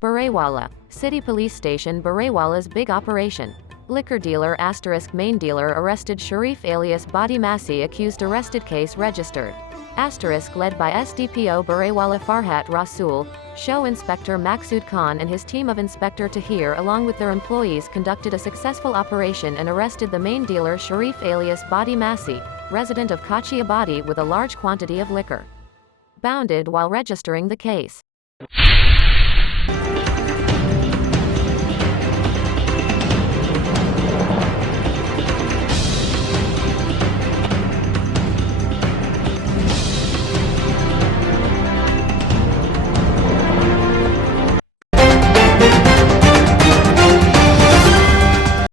Burewala. City Police Station Burewala's big operation. Liquor dealer * main dealer arrested Sharif alias Badi Massi accused arrested case registered. * led by SDPO Burewala Farhat Rasool, Show Inspector Maksud Khan and his team of Inspector Tahir along with their employees conducted a successful operation and arrested the main dealer Sharif alias Badi Massi, resident of Kachi Abadi with a large quantity of liquor. Bounded while registering the case.